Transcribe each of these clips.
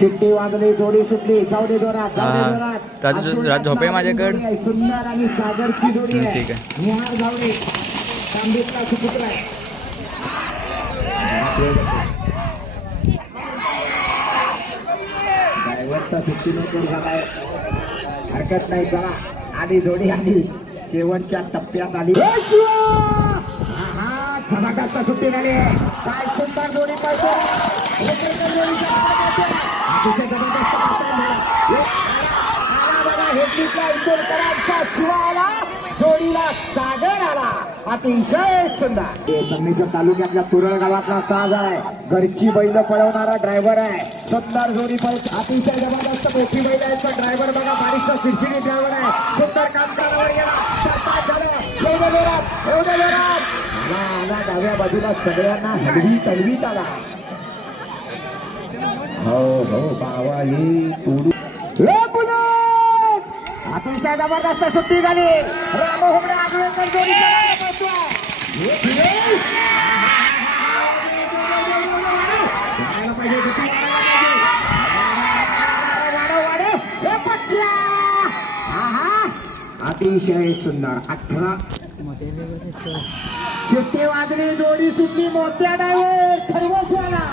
शिट्टी वाजली, जोडी सुटली, जाऊ दे जोरात, जाऊ दे जोरात. राज झोपे माझ्याकडे. सुंदर आणि सागरची जोडी आहे. ठीक आहे. निहार जावळे तांबेतला सुपुत्र आहे. ड्रायव्हरचा सुट्टीने कोण झालाय, हरकत नाही. चला आधी जोडी आली, शेवटच्या टप्प्यात आली. धमाकाचा सुट्टी झाली, काय सुंदर जोडी पळतो. जोडीला सागर आला, अतिशय सुंदर. संगमेश्वर तालुक्यातल्या तुरळ गावातला साज आहे, घरची बैल पळवणारा ड्रायव्हर आहे. सुंदर जोडी पळत, अतिशय जबरदस्त मोठी बैल आहे. ड्रायव्हर बघा, बारीकचा शिरशिरी ड्रायव्हर आहे. सुंदर काम करावर गेला, डाव्या बाजूला सगळ्यांना हलवी तलवीत आला. हो हो बाबा, ही तोडू अतिशय जबरदस्त सुट्टी झाली. राम होमडे आगळेकर जोडी अतिशय सुंदर. 18 शिट्टी वाजली, जोडी सुटली, मोठ्या डायव्हर खरवस आला.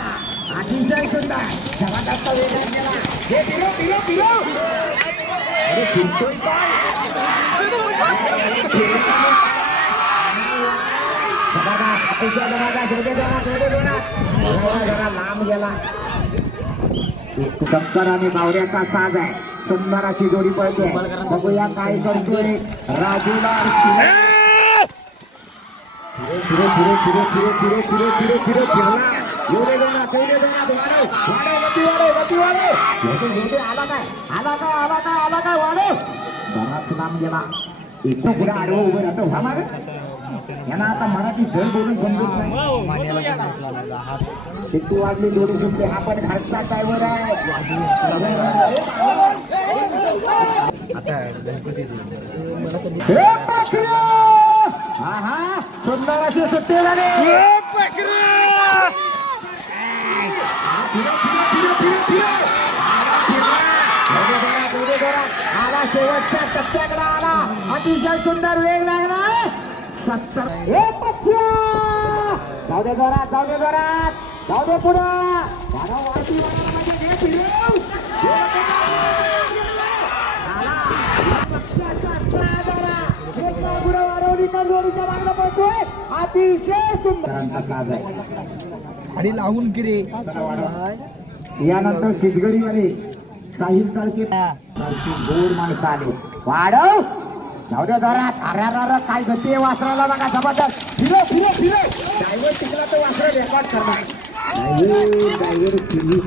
अतिशय सुंदर, जबरदस्त वेगात गेला. हे पिलो पिलो पिलो, अरे फिरतोय काय. जरा लांब गेला. शंकर आणि बावऱ्याचा साज आहे. सुंदर अशी जोडी पळते. बघूया काय करतोय राजूला. फिरे फिरे फिरे फिरे फिरे फिरे फिरे फिरे फिरला. एवढे दोन कैले दोन आला काय आला काय आला काय आला काय वाढव. बराच लांब गेला. एक पुढे आडवं उभं राहतो. हा मागे यांना आता मराठी जर बोलून समजत नाही. शिट्टी वाजली, जोडी सुटली. हा पण घरचा ड्रायव्हर आहे. हा हा, सुंदर अशी सुट्टी झाली. आला शेवटच्या टप्प्याकडे आला. अतिशय सुंदर वेग लागला. 70 जाऊ दे जोरात, जाऊ दे जोरात, जाऊ दे पुढं. अतिशय सुंदर आणि लावून गिरे. यानंतर शितगडीमध्ये साहिल सारखे गोड माणसं आले. वाढव, जाऊ दे जोरात. अरे काय गती आहे वासराला बघा, जबरदस्त. फिरो फिरो फिरो, ड्रायव्हर टिकला तर वासरा रेकॉर्ड करणार. ड्रायव्हर फिरली